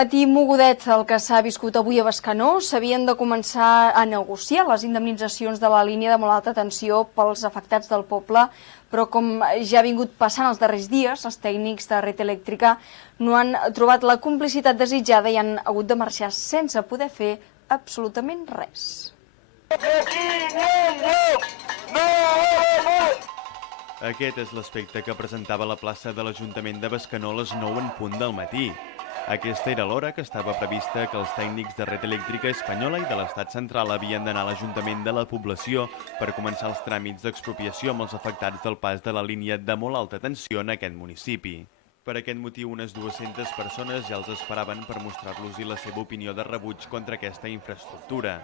Matí mogudet el que s'ha viscut avui a Bescanó. S'havien de començar a negociar les indemnitzacions de la línia de molt alta tensió pels afectats del poble, però com ja ha vingut passant els darrers dies, els tècnics de Red Eléctrica no han trobat la complicitat desitjada i han hagut de marxar sense poder fer absolutament res. Aquest és l'aspecte que presentava la plaça de l'Ajuntament de Bescanó a les 9 en punt del matí. Aquesta era l'hora que estava prevista que els tècnics de Red Eléctrica Espanyola i de l'Estat central havien d'anar a l'Ajuntament de la població per començar els tràmits d'expropiació amb els afectats del pas de la línia de molt alta tensió en aquest municipi. Per aquest motiu, unes 200 persones ja els esperaven per mostrar-los la seva opinió de rebuig contra aquesta infraestructura.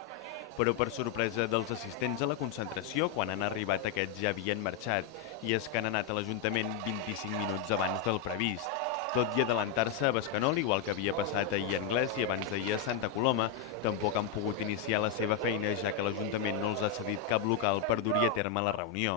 Però per sorpresa dels assistents a la concentració, quan han arribat aquests ja havien marxat, i és que han anat a l'Ajuntament 25 minuts abans del previst. Tot i adelantar-se a Bescanó, igual que havia passat ahir a Anglès i abans d'ahir a Santa Coloma, tampoc han pogut iniciar la seva feina, ja que l'Ajuntament no els ha cedit cap local per dur-hi a terme la reunió.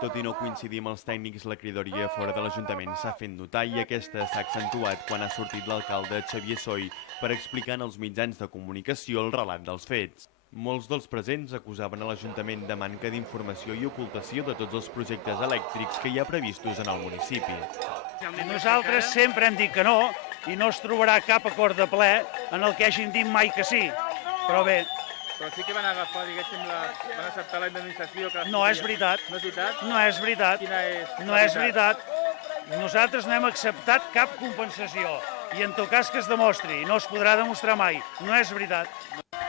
Tot i no coincidir amb els tècnics, la cridoria fora de l'Ajuntament s'ha fet notar i aquesta s'ha accentuat quan ha sortit l'alcalde Xavier Soy per explicar en els mitjans de comunicació el relat dels fets. Molts dels presents acusaven a l'Ajuntament de manca d'informació i ocultació de tots els projectes elèctrics que hi ha previstos en el municipi. Nosaltres sempre hem dit que no i no es trobarà cap acord de ple en el que hagin dit mai que sí. Però bé... Però sí que van agafar, diguéssim, van acceptar la indemnització... No és veritat. No és veritat? No és veritat. Quina és? No és veritat. Nosaltres no hem acceptat cap compensació. I en tot cas que es demostri. No es podrà demostrar mai. No és veritat.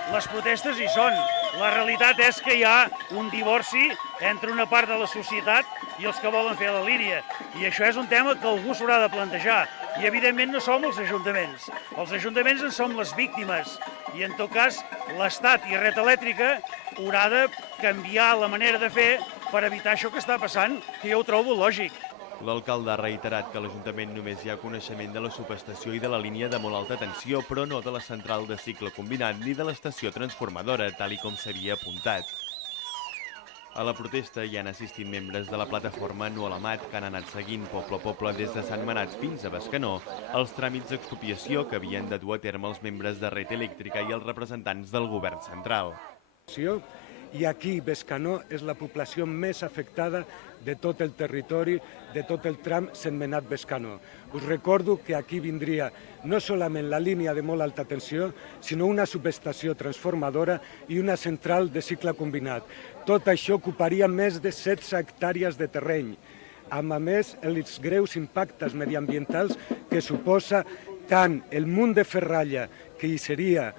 Les protestes hi són. La realitat és que hi ha un divorci entre una part de la societat i els que volen fer la línia. I això és un tema que algú s'haurà de plantejar. I evidentment no som els ajuntaments. Els ajuntaments en som les víctimes. I en tot cas l'Estat i Red Eléctrica haurà de canviar la manera de fer per evitar això que està passant, que jo ho trobo lògic. L'alcalde ha reiterat que a l'Ajuntament només hi ha coneixement de la subestació i de la línia de molt alta tensió, però no de la central de cicle combinat ni de l'estació transformadora, tal com s'havia apuntat. A la protesta hi han assistit membres de la plataforma No a la Mat, que han anat seguint poble a poble des de Sant Manat fins a Bescanó els tràmits d'expropiació que havien de dur a terme els membres de Red Eléctrica i els representants del govern central. I aquí Bescanó és la població més afectada de tot el territori, de tot el tram Sentmenat-Bescanó. Us recordo que aquí vindria no solament la línia de molt alta tensió, sinó una subestació transformadora i una central de cicle combinat. Tot això ocuparia més de 16 hectàrees de terreny, amb a més els greus impactes mediambientals que suposa tant el munt de ferralla que hi seria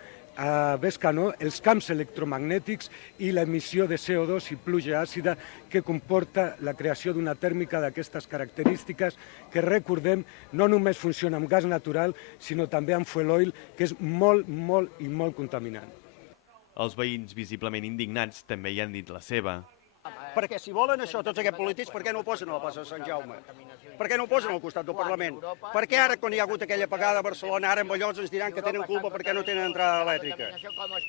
a Bescanó, els camps electromagnètics i l'emissió de CO2 i pluja àcida que comporta la creació d'una tèrmica d'aquestes característiques que, recordem, no només funciona amb gas natural, sinó també amb fuel oil, que és molt, molt i molt contaminant. Els veïns, visiblement indignats, també hi han dit la seva. Perquè si volen això, tots aquests polítics, per què no ho posen a la plaça de Sant Jaume? Per què no ho posen al costat del Parlament? Per què ara, quan hi ha hagut aquella apagada a Barcelona, ara en Ballots ens diran que tenen culpa perquè no tenen entrada elèctrica?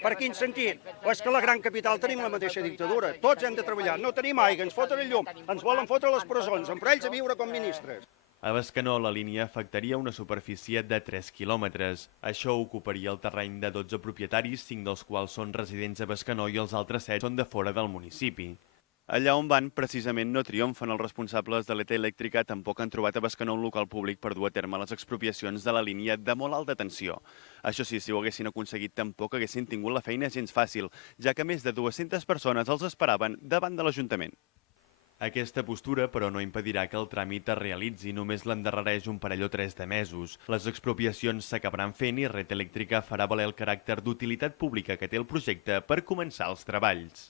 Per quin sentit? O és que a la gran capital tenim la mateixa dictadura. Tots hem de treballar. No tenim aigua, ens foten el llum, ens volen fotre a les presons, per ells a viure com ministres. A Bescanó, la línia afectaria una superfície de 3 quilòmetres. Això ocuparia el terreny de 12 propietaris, 5 dels quals són residents a Bescanó i els altres 7 són de fora del municipi. Allà on van, precisament no triomfen els responsables de l'ET Elèctrica, tampoc han trobat a Bescanó un local públic per dur a terme les expropiacions de la línia de molt alta tensió. Això sí, si ho haguessin aconseguit, tampoc haguessin tingut la feina gens fàcil, ja que més de 200 persones els esperaven davant de l'Ajuntament. Aquesta postura, però, no impedirà que el tràmit es realitzi, només l'endarrereix un parell o 3 de mesos. Les expropiacions s'acabaran fent i Red Eléctrica farà valer el caràcter d'utilitat pública que té el projecte per començar els treballs.